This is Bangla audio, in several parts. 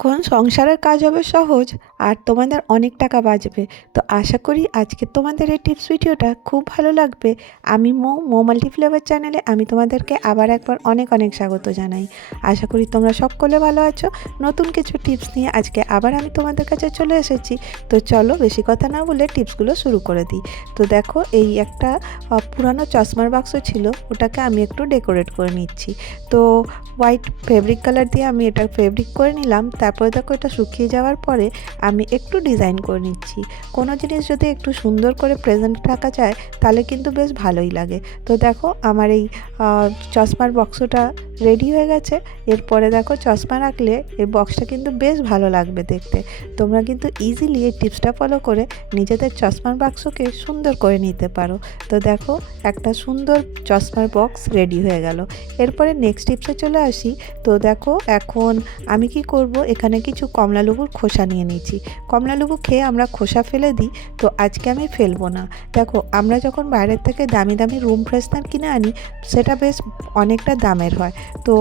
এখন সংসারের কাজ হবে সহজ আর তোমাদের অনেক টাকা বাঁচবে। তো আশা করি আজকে তোমাদের এই টিপস ভিডিওটা খুব ভালো লাগবে। আমি মো মো মাল্টিফ্লেভার চ্যানেলে আমি তোমাদেরকে আবার একবার অনেক অনেক স্বাগত জানাই। আশা করি তোমরা সকলে ভালো আছো। নতুন কিছু টিপস নিয়ে আজকে আবার আমি তোমাদের কাছে চলে এসেছি। তো চলো বেশি কথা না বলে টিপসগুলো শুরু করে দিই। তো দেখো এই একটা পুরানো চশমার বাক্স ছিল। ওটাকে আমি একটু ডেকোরেট করে নিচ্ছি। তো হোয়াইট ফেব্রিক কালার দিয়ে আমি এটা ফেব্রিক করে নিলাম। তারপরে দেখো এটা শুকিয়ে যাওয়ার পরে আমি একটু ডিজাইন করে নিচ্ছি। কোনো জিনিস যদি একটু সুন্দর করে প্রেজেন্ট থাকা যায়, তাহলে কিন্তু বেশ ভালোই লাগে। তো দেখো আমার এই চশমার বক্সটা রেডি হয়ে গেছে। এরপরে দেখো চশমা রাখলে এই বক্সটা কিন্তু বেশ ভালো লাগবে দেখতে। তোমরা কিন্তু ইজিলি এই টিপসটা ফলো করে নিজেদের চশমার বাক্সকে সুন্দর করে নিতে পারো। তো দেখো একটা সুন্দর চশমার বক্স রেডি হয়ে গেল। এরপরে নেক্সট টিপসে চলে আসি। তো দেখো এখন আমি কি করব? এখানে কিছু কমলা লেবুর খোসা নিয়ে নিয়েছি। কমলা লেবু খেয়ে আমরা খোসা ফেলে দিই, তো আজকে আমি ফেলব না। দেখো, আমরা যখন বাইরের থেকে দামি দামি রুম ফ্রেশনার কিনে আনি, সেটা বেশ অনেকটা দামের হয়। তো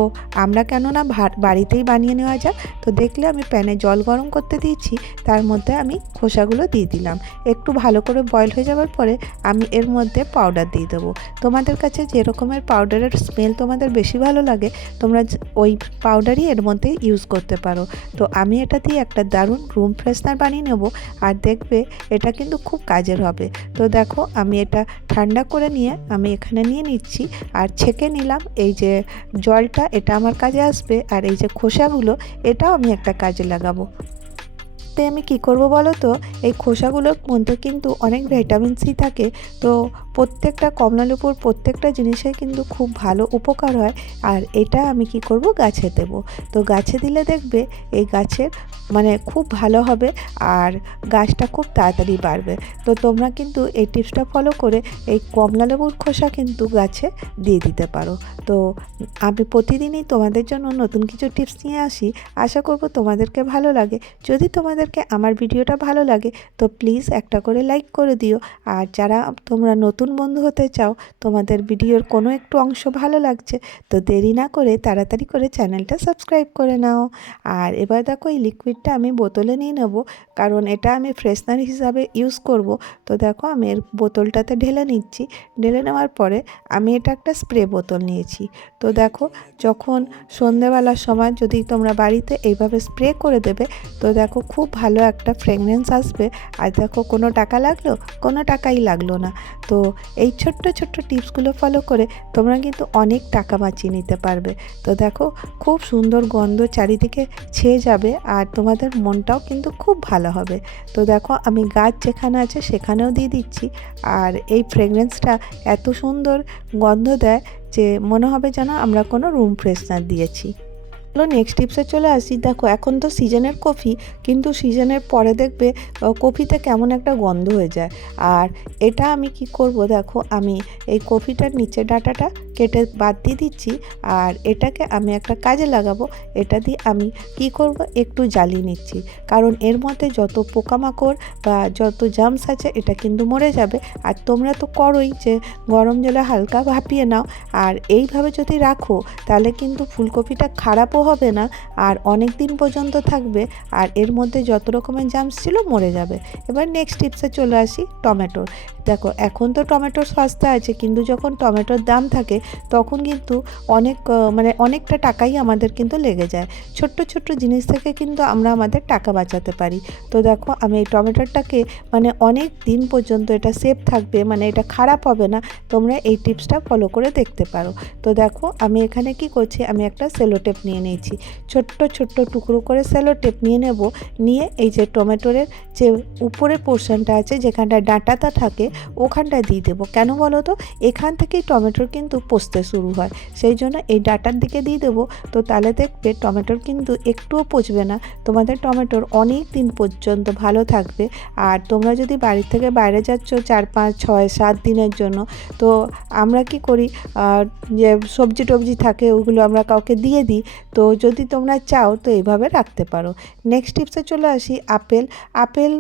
আমরা কেননা বাড়িতেই বানিয়ে নেওয়া যাক, তো দেখলে আমি প্যানে জল গরম করতে দিয়েছি, তার মধ্যে আমি খোসাগুলো দিয়ে দিলাম। একটু ভালো করে বয়েল হয়ে যাওয়ার পরে আমি এর মধ্যে পাউডার দিয়ে দেবো। তোমাদের কাছে যে রকমের পাউডারের স্মেল তোমাদের বেশি ভালো লাগে, তোমরা ওই পাউডারই এর মধ্যে ইউজ করতে পারো। তো আমি এটা দিয়ে একটা দারুণ রুম ফ্রেশনার বানিয়ে নেব, আর দেখবে এটা কিন্তু খুব কাজের হবে। তো দেখো, আমি এটা ঠান্ডা করে নিয়ে আমি এখানে নিয়ে নিচ্ছি, আর ছেঁকে নিলাম এই যে জলটা, এটা আমার কাজে আসবে, আর এই যে খোসাগুলো, এটাও আমি একটা কাজে লাগাবো। তে আমি কি করব বলো তো? এই খোসাগুলোর মধ্যে কিন্তু অনেক ভিটামিন সি থাকে। তো প্রত্যেকটা কমলালেবুর প্রত্যেকটা জিনিসে কিন্তু খুব ভালো উপকার হয়। আর এটা আমি কি করব? গাছে দেব। তো গাছে দিলে দেখবে এই গাছের মানে খুব ভালো হবে আর গাছটা খুব তাড়াতাড়ি বাড়বে। তো তোমরা কিন্তু এই টিপসটা ফলো করে এই কমলালেবুর খোসা কিন্তু গাছে দিয়ে দিতে পারো। তো আমি প্রতিদিনই তোমাদের জন্য নতুন কিছু টিপস নিয়ে আসি। আশা করব তোমাদেরকে ভালো লাগে। যদি তোমাদেরকে আমার ভিডিওটা ভালো লাগে, তো প্লিজ একটা করে লাইক করে দিও। আর যারা তোমরা নতুন বন্ধু হতে চাও, তোমাদের ভিডিওর কোনো একটু অংশ ভালো লাগছে, তো দেরি না করে তাড়াতাড়ি করে চ্যানেলটা সাবস্ক্রাইব করে নাও। আর এবার দেখো এই লিকুইডটা আমি বোতলে নিয়ে নেব, কারণ এটা আমি ফ্রেশনার হিসাবে ইউজ করব। তো দেখো আমি এর বোতলটাতে ঢেলে নিচ্ছি, ঢেলে নেওয়ার পরে আমি এটা একটা স্প্রে বোতল নিয়েছি। তো দেখো যখন সন্ধেবেলার সময় যদি তোমরা বাড়িতে এইভাবে স্প্রে করে দেবে, তো দেখো খুব ভালো একটা ফ্রেগরেন্স আসবে। আর দেখো কোনো টাকা লাগল, কোনো টাকাই লাগল না। তো এই ছোট্ট ছোট্ট টিপসগুলো ফলো করে তোমরা কিন্তু অনেক টাকা বাঁচিয়ে নিতে পারবে। তো দেখো খুব সুন্দর গন্ধ চারিদিকে ছেয়ে যাবে আর তোমাদের মনটাও কিন্তু খুব ভালো হবে। তো দেখো আমি গাছ যেখানে আছে সেখানেও দিয়ে দিচ্ছি। আর এই ফ্রেগরেন্সটা এত সুন্দর গন্ধ দেয় যে মনে হবে যেন আমরা কোনো রুম ফ্রেশনার দিয়েছি। চলো নেক্সট টিপসে চলে আসি। দেখো, এখন তো সিজনের কফি, কিন্তু সিজনের পরে দেখবে কফিতে কেমন একটা গন্ধ হয়ে যায়। আর এটা আমি কি করব, দেখো, আমি এই কফিটার নিচে ডাটাটা কেটে বাদ দিয়ে দিচ্ছি, আর এটাকে আমি একটা কাজে লাগাবো। এটা দিয়ে আমি কি করব, একটু জ্বালিয়ে নিচ্ছি। কারণ এর মধ্যে যত পোকামাকড় বা যত জামস আছে, এটা কিন্তু মরে যাবে। আর তোমরা তো করোই যে, গরম জলে হালকা ভাপিয়ে নাও। আর এইভাবে যদি রাখো, তাহলে কিন্তু ফুলকপিটা খারাপও হবে না, আর অনেক দিন পর্যন্ত থাকবে, আর এর মধ্যে যত রকমের জামস ছিল মরে যাবে। এবার নেক্সট টিপসে চলে আসি টমেটোর। দেখো, এখন তো টমেটোর সস্তা আছে, কিন্তু যখন টমেটোর দাম থাকে, তখন কিন্তু অনেক মানে অনেকটা টাকাই আমাদের কিন্তু লেগে যায়। ছোট্ট ছোট্ট জিনিস থেকে কিন্তু আমরা আমাদের টাকা বাঁচাতে পারি। তো দেখো, আমি এই টমেটোটাকে মানে অনেক দিন পর্যন্ত এটা সেফ থাকবে মানে এটা খারাপ হবে না, তোমরা এই টিপসটা ফলো করে দেখতে পারো। তো দেখো, আমি এখানে কি করছি, আমি একটা সেলো টেপ নিয়ে নিয়েছি। ছোট্ট ছোট্ট টুকরো করে স্যালো টেপ নিয়ে নেব। নিয়ে এই যে টমেটোরের যে উপরের পোর্শনটা আছে যেখানটা ডাঁটাটা থাকে ওখানটা দিয়ে দেবো। কেন বলো তো? এখান থেকেই টমেটোর কিন্তু পচতে শুরু হয়। সেই জন্য এই ডাটার দিকে দিয়ে দেবো। তো তাহলে দেখবে টমেটোর কিন্তু একটুও পচবে না। তোমাদের টমেটোর অনেক দিন পর্যন্ত ভালো থাকবে। আর তোমরা যদি বাড়ি থেকে বাইরে যাচ্ছ চার, পাঁচ, ছয়, সাত দিনের জন্য, তো আমরা কি করি? যে সবজি টবজি থাকে, ওগুলো আমরা কাউকে দিয়ে দিই। তো যদি তোমরা চাও, তো এইভাবে রাখতে পারো। নেক্সট টিপসে চলে আসি, আপেল। আপেল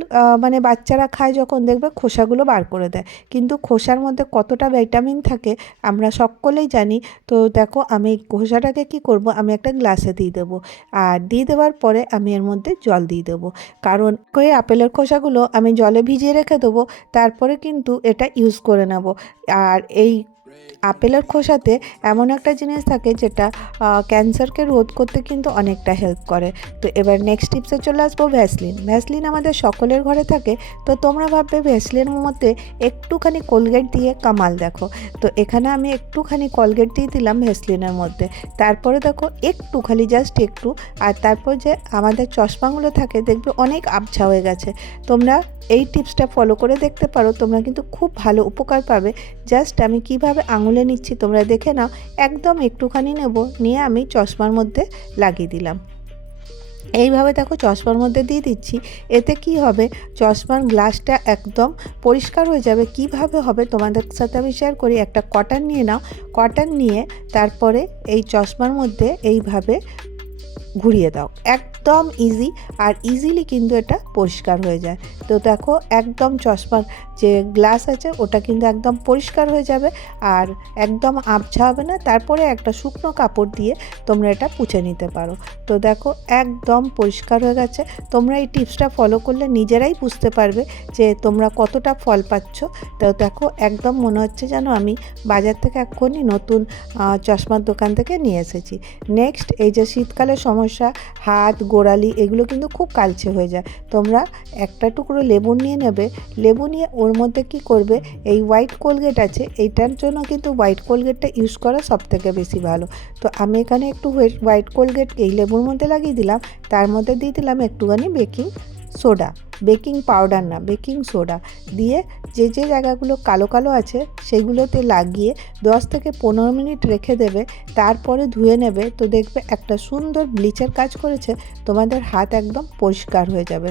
মানে বাচ্চারা খায় যখন দেখবে খোসাগুলো বার করে দেয়। কিন্তু খোসার মধ্যে কতটা ভিটামিন থাকে, আমরা সকলেই জানি। তো দেখো, আমি খোসাটাকে কি করব? আমি একটা গ্লাসে দিয়ে দেবো। আর দিয়ে দেওয়ার পরে আমি এর মধ্যে জল দিয়ে দেবো। কারণ ওই আপেলের খোসাগুলো আমি জলে ভিজিয়ে রেখে দেবো। তারপরে কিন্তু এটা ইউজ করে নেব। আর এই আপেলের খোসাতে এমন একটা জিনিস থাকে যেটা ক্যান্সারকে রোধ করতে কিন্তু অনেকটা হেল্প করে। তো এবার নেক্সট টিপসে চলে আসব ভ্যাসলিন ভ্যাসলিন আমাদের সকলের ঘরে থাকে, তো তোমরা ভাববে ভ্যাসলিনের মধ্যে একটুখানি কোলগেট দিয়ে কামাল দেখো। তো এখানে আমি একটুখানি কোলগেট দিয়ে দিলাম ভ্যাসলিনের মধ্যে। তারপরে দেখো একটু খালি জাস্ট একটু, আর তারপর যে আমাদের চশমাগুলো থাকে, দেখবে অনেক আবছা হয়ে গেছে। তোমরা এই টিপসটা ফলো করে দেখতে পারো, তোমরা কিন্তু খুব ভালো উপকার পাবে জাস্ট আমি কীভাবে আঙুলে নিচ্ছি তোমরা দেখে নাও। একদম একটুখানি নেব, নিয়ে আমি চশমার মধ্যে লাগিয়ে দিলাম। এইভাবে দেখো চশমার মধ্যে দিয়ে দিচ্ছি। এতে কি হবে? চশমার গ্লাসটা একদম পরিষ্কার হয়ে যাবে। কীভাবে হবে তোমাদের সাথে আমি শেয়ার করি। একটা কটন নিয়ে নাও। কটন নিয়ে তারপরে এই চশমার মধ্যে এইভাবে ঘুরিয়ে দাও। একদম ইজি আর ইজিলি কিন্তু এটা পরিষ্কার হয়ে যায়। তো দেখো একদম চশমার যে গ্লাস আছে ওটা কিন্তু একদম পরিষ্কার হয়ে যাবে আর একদম আবছা হবে না। তারপরে একটা শুকনো কাপড় দিয়ে তোমরা এটা পুছে নিতে পারো। তো দেখো একদম পরিষ্কার হয়ে গেছে। তোমরা এই টিপসটা ফলো করলে নিজেরাই বুঝতে পারবে যে তোমরা কতটা ফল পাচ্ছ। তো দেখো একদম মনে হচ্ছে যেন আমি বাজার থেকে এক্ষুনি নতুন চশমার দোকান থেকে নিয়ে এসেছি। নেক্সট এই যে শীতকালের সমস্যা, হাত, গোড়ালি, এগুলো কিন্তু খুব কালচে হয়ে যায়। তোমরা একটা টুকরো লেবু নিয়ে নেবে, লেবু নিয়ে ওর মধ্যে কি করবে? এই হোয়াইট কোলগেট আছে এইটার জন্য কিন্তু হোয়াইট কোলগেটটা ইউজ করা সব থেকে বেশি ভালো। তো আমি এখানে একটু হোয়াইট কোলগেট এই লেবুর মধ্যে লাগিয়ে দিলাম, তার মধ্যে দিয়ে দিলাম একটুখানি বেকিং সোডা বেকিং পাউডার না, বেকিং সোডা দিয়ে যে যে জায়গাগুলো কালো কালো আছে সেগুলোতে লাগিয়ে দশ থেকে পনেরো মিনিট রেখে দেবে, তারপরে ধুয়ে নেবে, তো দেখবে একটা সুন্দর ব্লিচের কাজ করেছে, তোমাদের হাত একদম পরিষ্কার হয়ে যাবে।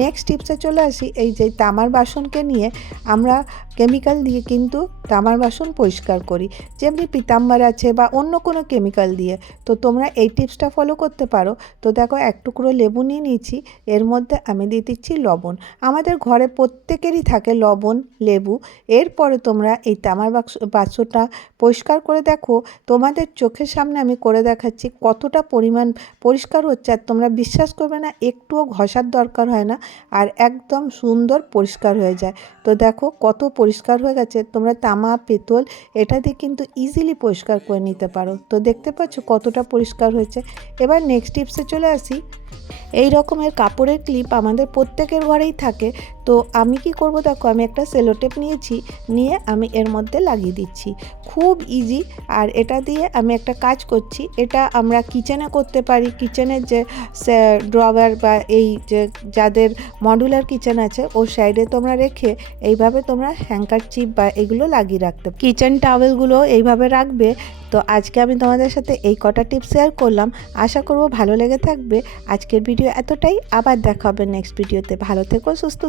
নেক্সট টিপসে চলে আসি, এই যে তামার বাসনকে নিয়ে আমরা কেমিক্যাল দিয়ে কিন্তু তামার বাসন পরিষ্কার করি। যেমনি পিতাম্বার আছে বা অন্য কোনো কেমিক্যাল দিয়ে, তো তোমরা এই টিপসটা ফলো করতে পারো। তো দেখো, এক টুকরো লেবু নিয়ে নিয়েছি, এর মধ্যে আমি দিয়ে দিচ্ছি লবণ। আমাদের ঘরে প্রত্যেকেরই থাকে লবণ, লেবু। এরপরে তোমরা এই তামার বাক্স, বাক্সটা পরিষ্কার করে দেখো। তোমাদের চোখের সামনে আমি করে দেখাচ্ছি কতটা পরিমাণ পরিষ্কার হচ্ছে আর তোমরা বিশ্বাস করবে না, একটুও ঘষার দরকার হয় না আর একদম সুন্দর পরিষ্কার হয়ে যায়। তো দেখো কত পরিষ্কার হয়ে গেছে। তোমরা তামা, পেতল এটা দিয়ে কিন্তু ইজিলি পরিষ্কার করে নিতে পারো। তো দেখতে পাচ্ছ কতটা পরিষ্কার হয়েছে। এবার নেক্সট টিপসে চলে আসি। এই রকমের কাপড়ের ক্লিপ আমাদের প্রত্যেকের ঘরেই থাকে তো আমি কি করব দেখো, আমি একটা সেলোটেপ নিয়েছি, নিয়ে আমি এর মধ্যে লাগিয়ে দিচ্ছি। খুব ইজি আর এটা দিয়ে আমি একটা কাজ করছি, এটা আমরা কিচেনে করতে পারি। কিচেনের যে ড্রয়ার বা এই যে, যাদের মডুলার কিচেন আছে ওর সাইডে তোমরা রেখে এইভাবে তোমরা হ্যাঙ্কার চিপ বা এগুলো লাগিয়ে রাখতে কিচেন টাওয়েলগুলো এইভাবে রাখবে। তো আজকে আমি তোমাদের সাথে এই কটা টিপস শেয়ার করলাম। আশা করব ভালো লেগে থাকবে। আজকের ভিডিও এতটাই। আবার দেখা হবে নেক্সট ভিডিওতে ভালো থেকো, সুস্থ